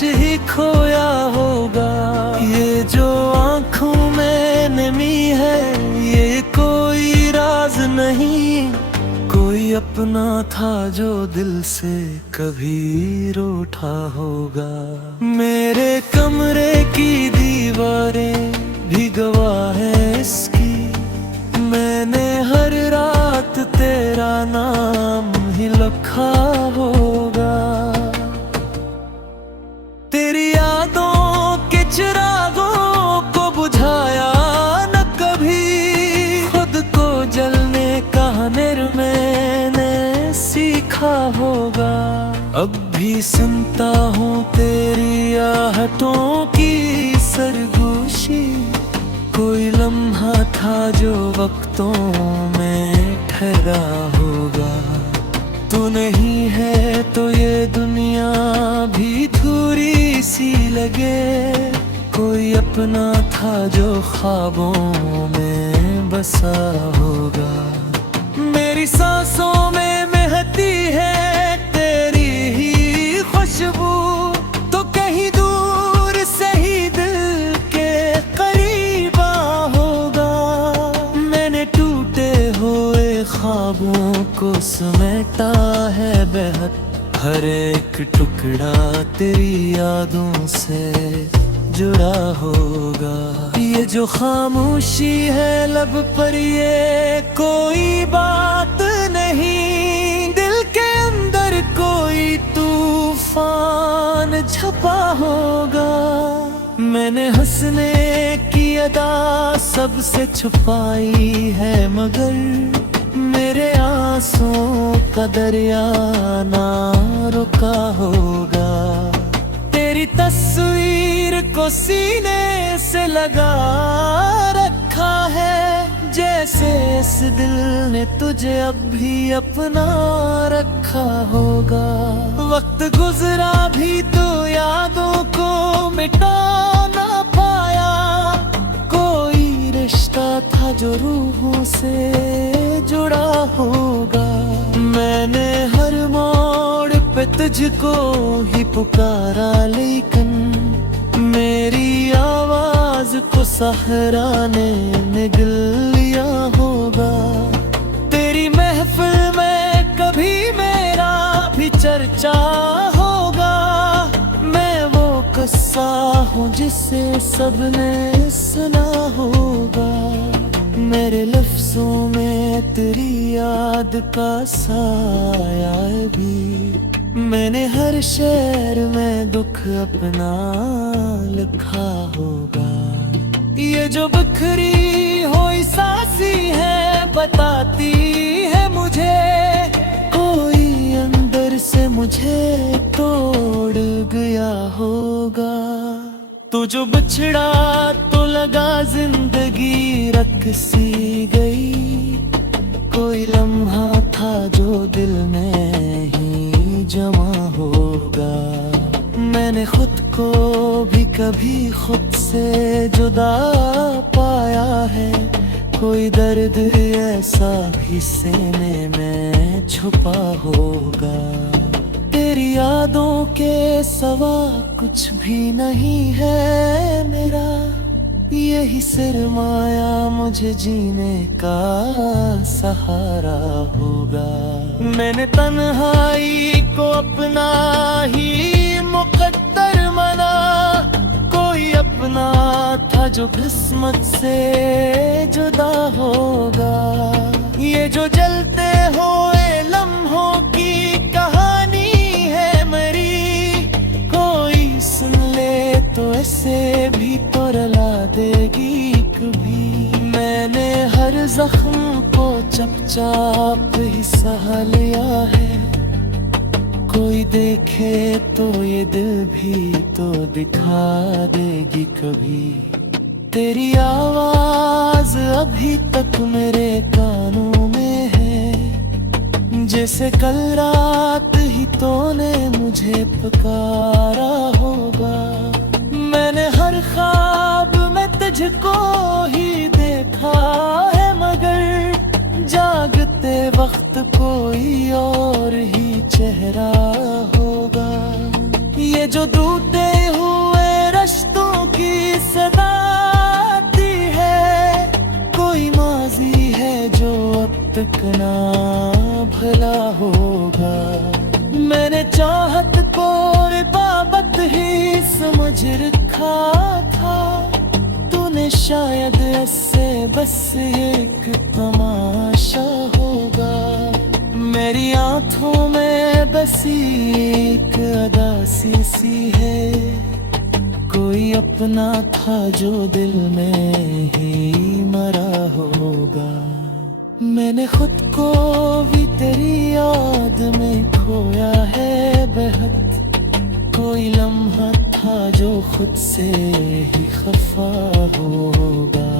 सच ही खोया होगा। ये जो आंखों में नमी है ये कोई राज नहीं, कोई अपना था जो दिल से कभी रूठा होगा। मेरे कमरे की दीवारें भी गवाह है इसकी, मैंने हर रात तेरा नाम ही लिखा होगा। तेरी यादों के चिरागों को बुझाया न कभी, खुद को जलने का हुनर मैंने सीखा होगा। अब भी सुनता हूँ तेरी आहटों की सरगोशी, कोई लम्हा था जो वक्तों में ठहरा होगा। तू नहीं है तो ये दुनिया भी थोड़ी सी लगे, कोई अपना था जो ख्वाबों में बसा होगा। मेरी सांसों में महती है तेरी ही खुशबू, तो कहीं दूर से ही दिल के करीब होगा। मैंने टूटे हुए ख्वाबों को समेटा है बेहद, हर एक टुकड़ा तेरी यादों से जुड़ा होगा। ये जो खामोशी है लब पर ये कोई बात नहीं, दिल के अंदर कोई तूफान छपा होगा। मैंने हंसने की अदा सबसे छुपाई है, मगर मेरे आंसुओं का दरिया ना रुका होगा। तेरी तस्वीर को सीने से लगा रखा है, जैसे इस दिल ने तुझे अब भी अपना रखा होगा। वक्त गुजरा भी तो यादों को मिटा ना पाया, कोई रिश्ता था जो रूहों से जुड़ा होगा। मैंने हर मोड़ पे तुझको ही पुकारा, लेकिन मेरी आवाज को सहरा ने निगल लिया होगा। तेरी महफिल में कभी मेरा भी चर्चा होगा, मैं वो किस्सा हूँ जिसे सबने सुना होगा। मेरे लफ्जों में तेरी याद का साया भी, मैंने हर शेर में दुख अपना लिखा होगा। ये जो बिखरी हुई सांसी है बताती है मुझे, कोई अंदर से मुझे तोड़ गया होगा। तू जो बिछड़ा तो लगा जिंदगी रख सी गई, कोई लम्हा था जो दिल में ही जमा होगा। मैंने खुद को भी कभी खुद से जुदा पाया है, कोई दर्द ऐसा भी सीने में छुपा होगा। तेरी यादों के सवा कुछ भी नहीं है मेरा, यही सरमाया मुझे जीने का सहारा होगा। मैंने तन्हाई को अपना ही मुकद्दर माना, कोई अपना था जो किस्मत से जुदा होगा। ये जो जलते हुए लम्हों की कहानी है मेरी, कोई सुन ले तो ऐसे भी तो रुला देगी कभी। मैंने हर जख्म को चुपचाप ही सहा लिया है, कोई देखे तो ये दिल भी तो दिखा देगी कभी। तेरी आवाज अभी तक मेरे कानों में है, जैसे कल रात ही तूने मुझे पुकारा होगा। मैंने हर ख्वाब में तुझको ही देखा है, मगर जागते वक्त कोई और ही चेहरा होगा। ये जो टूटे हुए रिश्तों की सदाती है, कोई माजी है जो अब तक ना भला होगा। मैंने चाहत को बाबत ही समझ रखा था, तूने शायद ऐसे बस एक तमाशा होगा। मेरी आंखों में बसी एक अदासी सी है, कोई अपना था जो दिल में ही मरा होगा। मैंने खुद को भी तेरी याद में खोया है बेहद, कोई लम्हा था जो खुद से ही खफा होगा।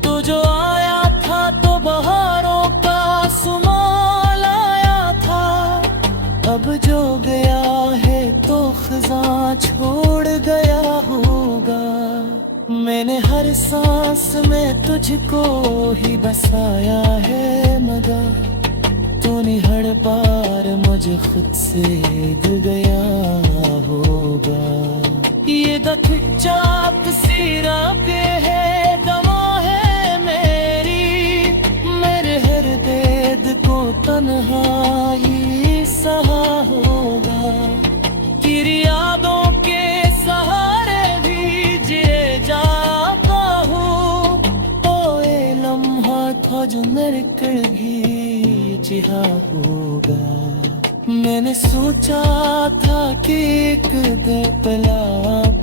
तो जो आया था तो बहारों का सुमाल आया था, अब जो गया है तो खज़ां छोड़ गया होगा। मैंने हर सांस में तुझको ही बसाया है, मगर तूने हर बार मुझे खुद से गिर गया होगा। ये दखचाप सीरा पे है दमा है मेरी, मेरे हर दर्द को तन्हाई सहा होगा। तेरी यादों के सहारे भी जिए जाता हूँ, ओ ये लम्हा था जो मेरे कर भी जिहा होगा। मैंने सोचा था कि एक दिन पला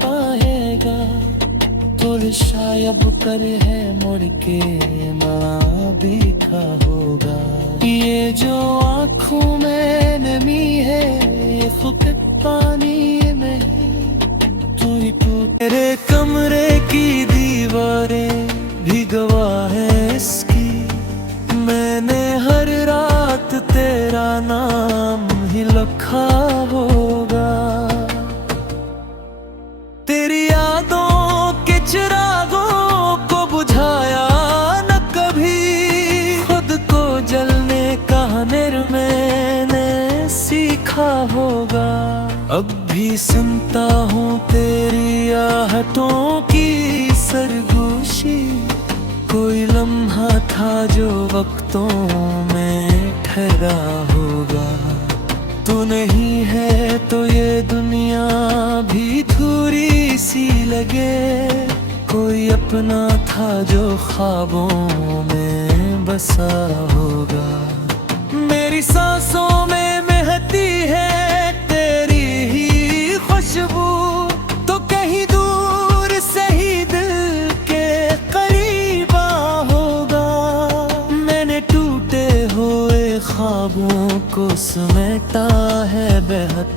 पाएगा, तो शायद कर है मुड़ के माँ भी खा होगा। ये जो आँखों में नमी है ये फुकत पानी में, तू ही तू। मेरे कमरे की दीवारें भी गवाह है इसकी, मैंने हर रात तेरा नाम ही लिखा होगा। तेरी यादों के चिरागों को बुझाया न कभी, खुद को जलने का हुनर मैंने सीखा होगा। अब भी सुनता हूँ तेरी आहटों की सरगोशी, कोई लम्हा था जो वक्तों में ठहरा होगा। तू नहीं है तो ये दुनिया भी थोड़ी सी लगे, कोई अपना था जो ख्वाबों में बसा होगा। मेरी सांसों में महती है तेरी ही खुशबू, तो कहीं दूर से ही दिल के करीब होगा। मैंने टूटे हुए ख्वाबों को समेटा है बेहद,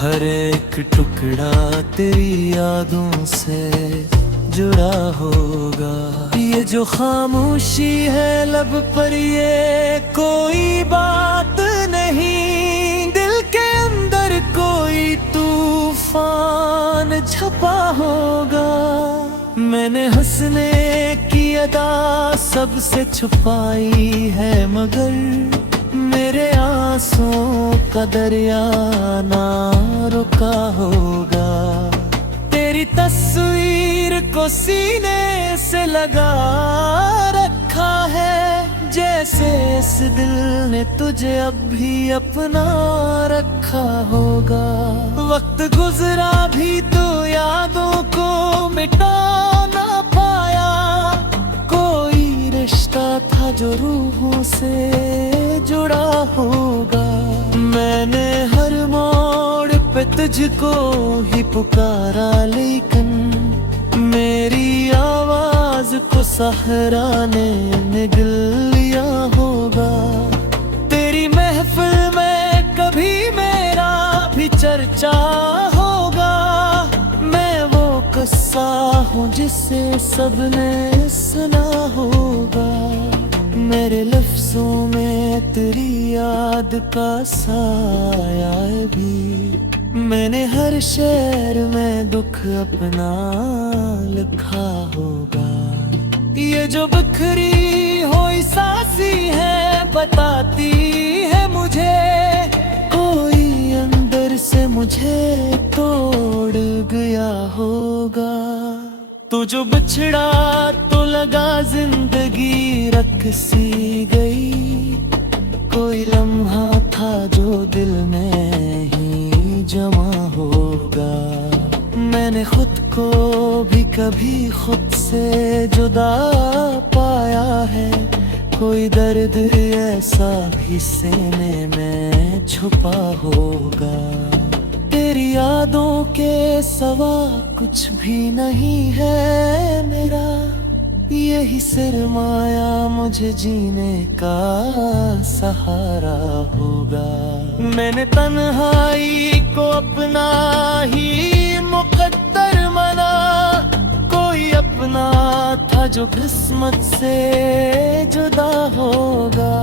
हर एक टुकड़ा तेरी यादों से जुड़ा होगा। ये जो खामोशी है लब पर ये कोई बात नहीं, दिल के अंदर कोई तूफान छपा होगा। मैंने हंसने की अदा सबसे छुपाई है, मगर मेरे आंसुओं का दरिया ना रुका होगा। तेरी तस्वीर को सीने से लगा रखा है, जैसे इस दिल ने तुझे अब भी अपना रखा होगा। वक्त गुजरा भी तो यादों को मिटा ना पाया, कोई रिश्ता था जो रूहों से जुड़ा होगा। मैंने हर मोड़ पे तुझको ही पुकारा, लेकिन मेरी आवाज को सहरा ने निगल लिया होगा। तेरी महफिल में कभी मेरा भी चर्चा होगा, मैं वो किस्सा हूँ जिसे सबने सुना होगा। मेरे लफ्जों में तेरी याद का साया भी, मैंने हर शेर में दुख अपना लिखा होगा। ये जो बिखरी हुई सांसी है बताती है मुझे, कोई अंदर से मुझे मुझे तोड़ गया होगा। तू जो बिछड़ा तो लगा जिंदगी रख सी गई। कोई लम्हा था जो दिल में ही जमा होगा। मैंने खुद को भी कभी खुद से जुदा पाया है। कोई दर्द ऐसा भी सीने में छुपा होगा। तेरी यादों के सिवा कुछ भी नहीं है मेरा। यही सरमाया मुझे जीने का सहारा होगा। मैंने तन्हाई को अपना ही मुकद्दर माना। कोई अपना था जो किस्मत से जुदा होगा।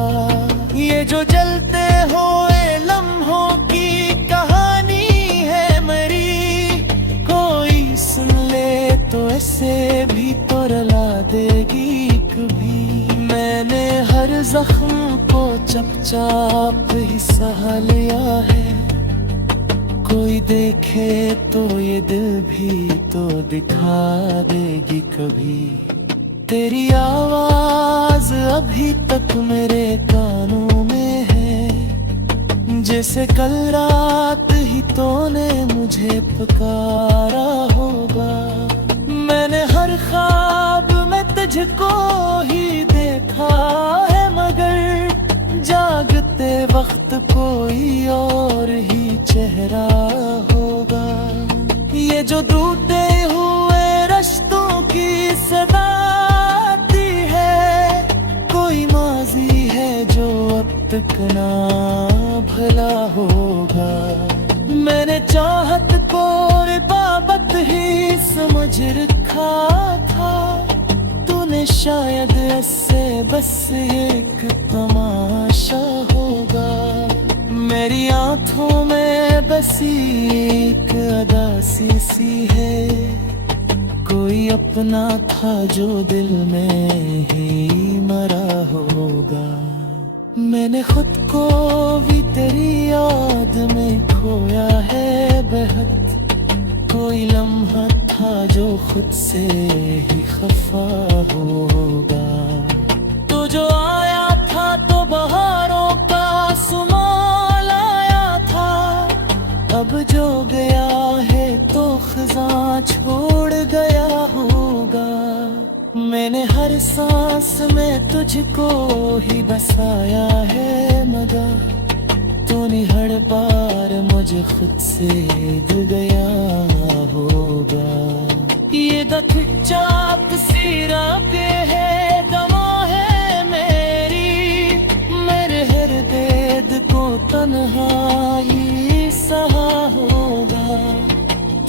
ये जो जलते हुए लम्हों की कहानी है मेरी। कोई सुन ले तो ऐसे भी तो रुला देगी कभी। मैंने हर जख्म को चुपचाप ही सहा लिया है। कोई देखे तो ये दिल भी तो दिखा देगी कभी। तेरी आवाज अभी तक मेरे कानों में है। जैसे कल रात ही तूने मुझे पुकारा होगा। मैंने हर ख्वाब में तुझको ही देखा है, मगर जागते वक्त कोई और ही चेहरा होगा। ये जो टूटे हुए रिश्तों की सदा आती है। कोई माजी है जो अब तक ना भला होगा। मैंने चाहत को बाबत ही समझ रखा था। तूने शायद ऐसे बस एक तमाशा होगा। मेरी आंखों में बसी एक अदासी सी है। कोई अपना था जो दिल में ही मरा होगा। मैंने खुद को भी तेरी याद में खोया है बेहद। कोई लम्हा था जो खुद से ही खफा होगा। तू जो आया था तो बहारों का सुमाल आया था। अब जो गया है तो खज़ां छोड़ गया होगा। मैंने हर सांस में तुझको ही बसाया है, मगर तूने हर बार मुझे खुद से जुड़ गया होगा। ये दखचाप सीरा के है दमा है मेरी। मेरे हर दर्द को तन्हाई सहा होगा।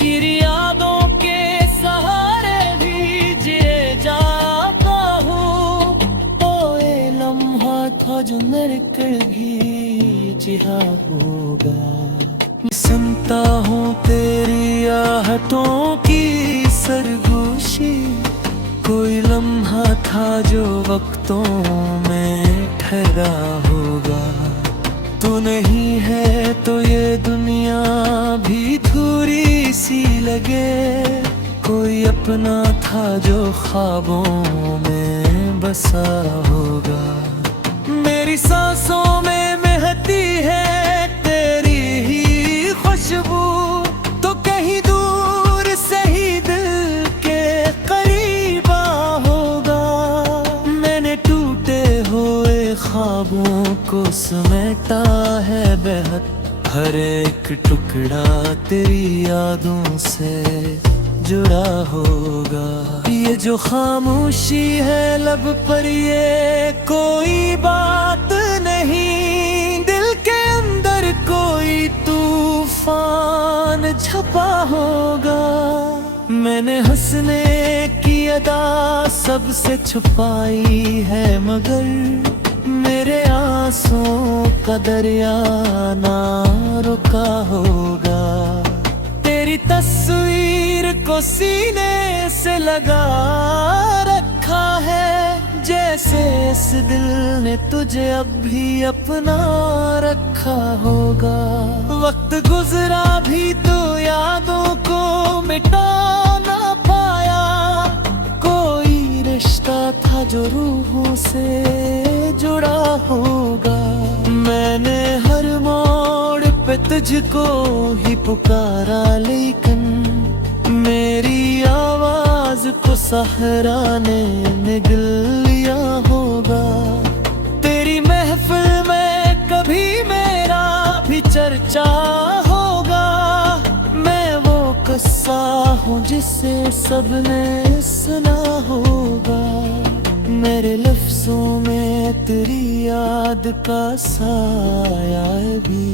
तेरी यादों के सहारे भी जिए जाता हूँ। तो ये लम्हा था जो मेरे कर भी जिया होगा। सुनता हूँ तेरी आहटों की सरगोशी। कोई लम्हा था जो वक्तों में ठहरा होगा। तू नहीं है तो ये दुनिया भी थोड़ी सी लगे। कोई अपना था जो ख्वाबों में बसा होगा। मेरी सांसों में महती है तेरी ही खुशबू। तो कहीं दूर से ही दिल के करीब होगा। मैंने टूटे हुए ख्वाबों को समेटा है बेहद। हर एक टुकड़ा तेरी यादों से जुड़ा होगा। ये जो खामोशी है लब पर ये कोई बात नहीं। दिल के अंदर कोई तूफान छपा होगा। मैंने हंसने की अदा सबसे छुपाई है, मगर मेरे आंसुओं का दरिया ना रुका होगा। तेरी तस्वीर को सीने से लगा रखा है। जैसे इस दिल ने तुझे अब भी अपना रखा होगा। वक्त गुजरा भी पे तुझको ही पुकारा, लेकिन मेरी आवाज को सहराने ने गिल लिया होगा। तेरी महफिल में कभी मेरा भी चर्चा होगा। मैं वो किस्सा हूँ जिसे सबने सुना होगा। मेरे लफ्जों में तेरी याद का साया भी।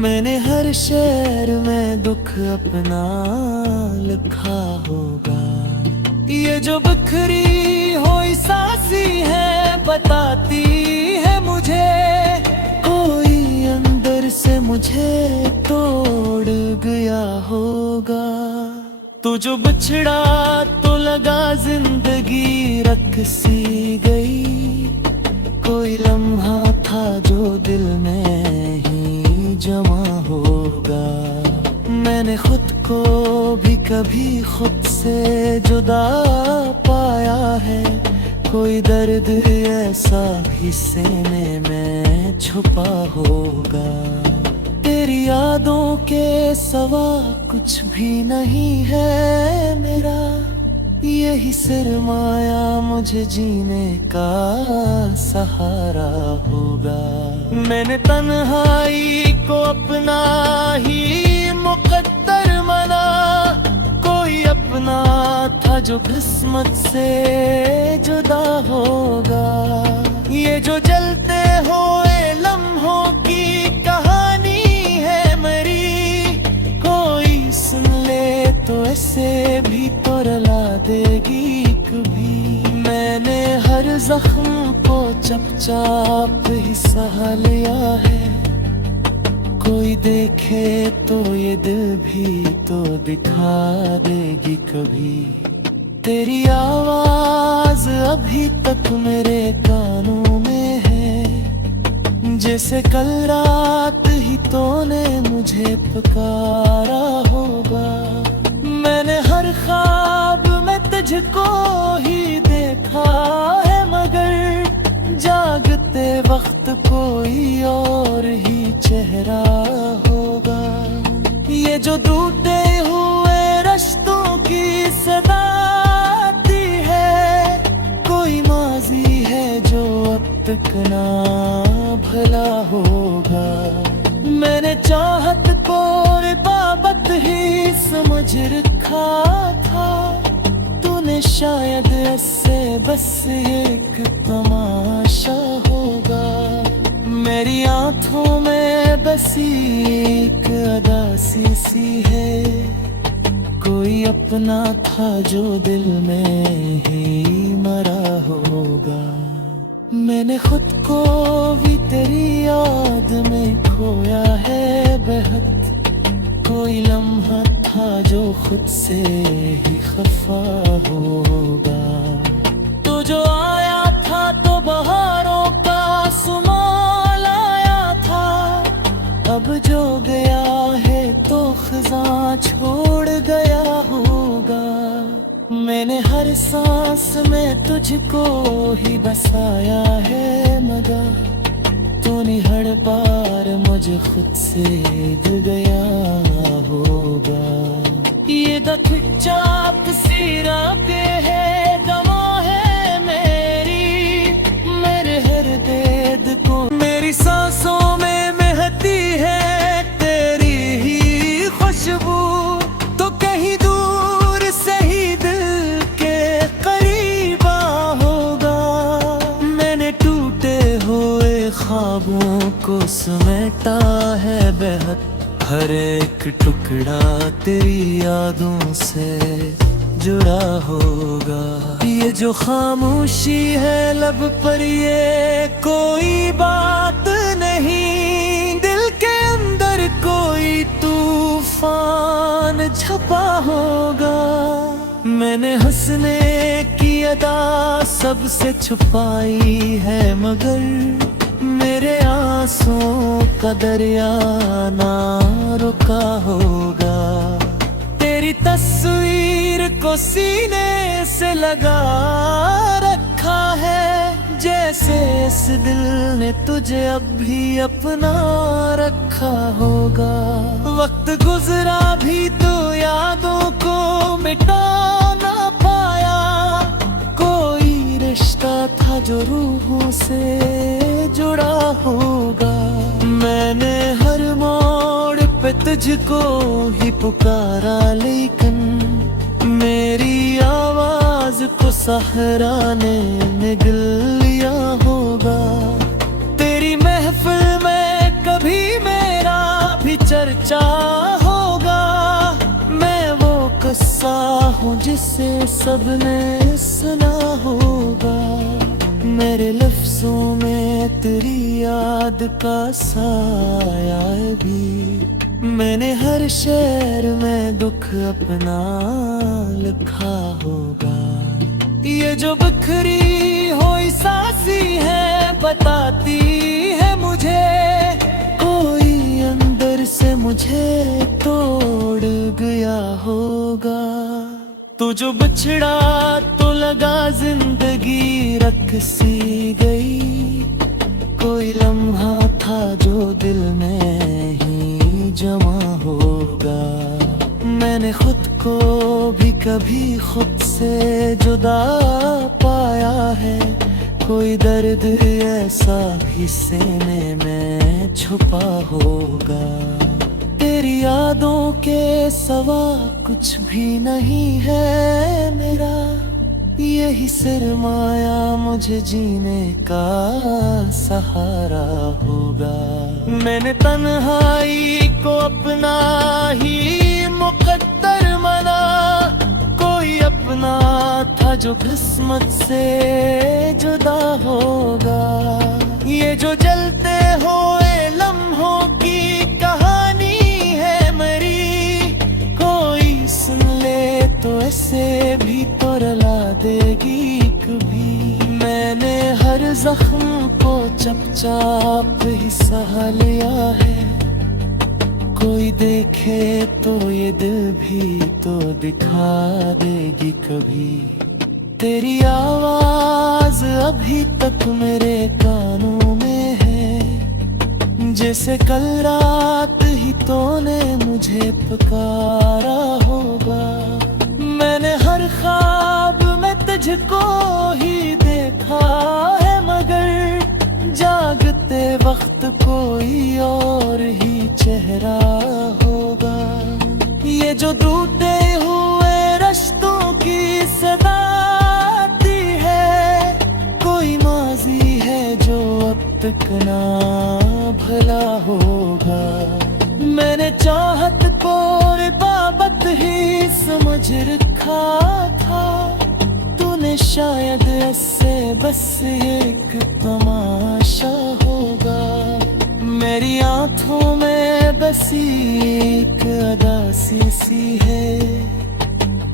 मैंने हर शेर में दुख अपना लिखा होगा। ये जो बिखरी हुई सांसी है बताती है मुझे, कोई अंदर से मुझे तोड़ गया होगा। तू जो बिछड़ा तो लगा जिंदगी रख सी गई। कोई लम्हा था जो दिल में ही जमा होगा। मैंने खुद को भी कभी खुद से जुदा पाया है। कोई दर्द ऐसा भी सीने में छुपा होगा। तेरी यादों के सिवा कुछ भी नहीं है मेरा। यही सरमाया मुझे जीने का सहारा होगा। मैंने तन्हाई को अपना ही मुकद्दर माना। कोई अपना था जो किस्मत से जुदा होगा। ये जो जलते हुए लम्हों की कहानी है मेरी, कोई सुन ले तो ऐसे भी तो रुला देगी कभी। मैंने हर जख्म को चुपचाप ही सहा लिया है। कोई देखे तो ये दिल भी तो दिखा देगी कभी। तेरी आवाज अभी तक मेरे कानों में है। जैसे कल रात ही तूने मुझे पुकारा होगा। मैंने हर ख्वाब में तुझको ही देखा है, मगर जागते वक्त कोई और ही चेहरा होगा। ये जो टूटे हुए रिश्तों की सदा आती है, कोई माजी है जो अब तक ना भला होगा। मैंने चाहत को इबादत ही समझ रखा था। तूने शायद ऐसे बस एक तमाशा होगा। मेरी आंखों में बसी एक अदासी सी है। कोई अपना था जो दिल में ही मरा होगा। मैंने खुद को भी तेरी याद में खोया है बेहद। कोई लम्हा था जो खुद से ही खफा होगा। तू जो आया था तो बहारों का सुमाल आया था। अब जो गया है तो खज़ां छोड़ गया होगा। मैंने हर सांस में तुझको ही बसाया है, मगर तूने हर बार मुझे खुद से दे गया होगा। ये दख्चाप सीरा पे है दमा है मेरी। मेरे हर दर्द को मेरी सांसों में महती है तेरी ही खुशबू। तो कहीं दूर से ही दिल के करीब होगा। मैंने टूटे हुए ख्वाबों को समेटा है बेहद। हर एक टुकड़ा तेरी यादों से जुड़ा होगा। ये जो खामोशी है लब पर ये कोई बात नहीं। दिल के अंदर कोई तूफान छपा होगा। मैंने हंसने की अदा सबसे छुपाई है, मगर मेरे आंसुओं का दरिया ना रुका होगा। तेरी तस्वीर को सीने से लगा रखा है। जैसे इस दिल ने तुझे अब भी अपना रखा होगा। वक्त गुजरा भी तो यादों को मिटा ना पाया, कोई रिश्ता था जो रूहों से जुड़ा होगा। मैंने हर मोड़ पे तुझको ही पुकारा, लेकिन मेरी आवाज को सहरा ने निगल लिया होगा। तेरी महफिल में कभी मेरा भी चर्चा होगा, मैं वो किस्सा हूँ जिसे सबने सुना होगा। मेरे लफ्जों में तेरी याद का साया भी, मैंने हर शेर में दुख अपना लिखा होगा। ये जो बिखरी हुई सांसी है बताती है मुझे, कोई अंदर से मुझे तोड़ गया होगा। तू जो बिछड़ा तो लगा जिंदगी रख सी गई, कोई लम्हा था जो दिल में ही जमा होगा। मैंने खुद को भी कभी खुद से जुदा पाया है, कोई दर्द ऐसा भी सीने में छुपा होगा। तेरी यादों के सिवा कुछ भी नहीं है मेरा, यही सरमाया मुझे जीने का सहारा होगा। मैंने तन्हाई को अपना ही मुकद्दर माना, कोई अपना था जो किस्मत से जुदा होगा। ये जो जलते हुए लम्हों की कहानी है मेरी, कोई सुन ले तो ऐसे भी तो रुला देगी कभी। मैंने हर जख्म को चुपचाप ही सहा लिया है, कोई देखे तो ये दिल भी तो दिखा देगी कभी। तेरी आवाज अभी तक मेरे कानों में है, जैसे कल रात ही तूने मुझे पुकारा होगा। मैंने हर ख्वाब में तुझको ही देखा है, मगर जागते वक्त कोई और ही चेहरा होगा। ये जो टूटे हुए रिश्तों की सदा आती है, कोई माजी है जो अब तक ना भला होगा। मैंने चाहत को बाबत ही समझ रखा था, तूने शायद ऐसे बस एक तमाशा होगा। मेरी आंखों में बसी एक अदासी सी है,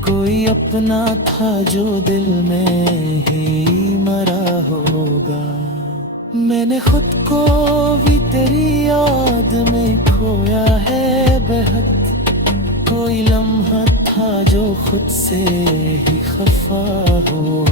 कोई अपना था जो दिल में ही मरा होगा। मैंने खुद को भी तेरी याद में खोया है बेहद, कोई लम्हा था जो खुद से ही खफा हो।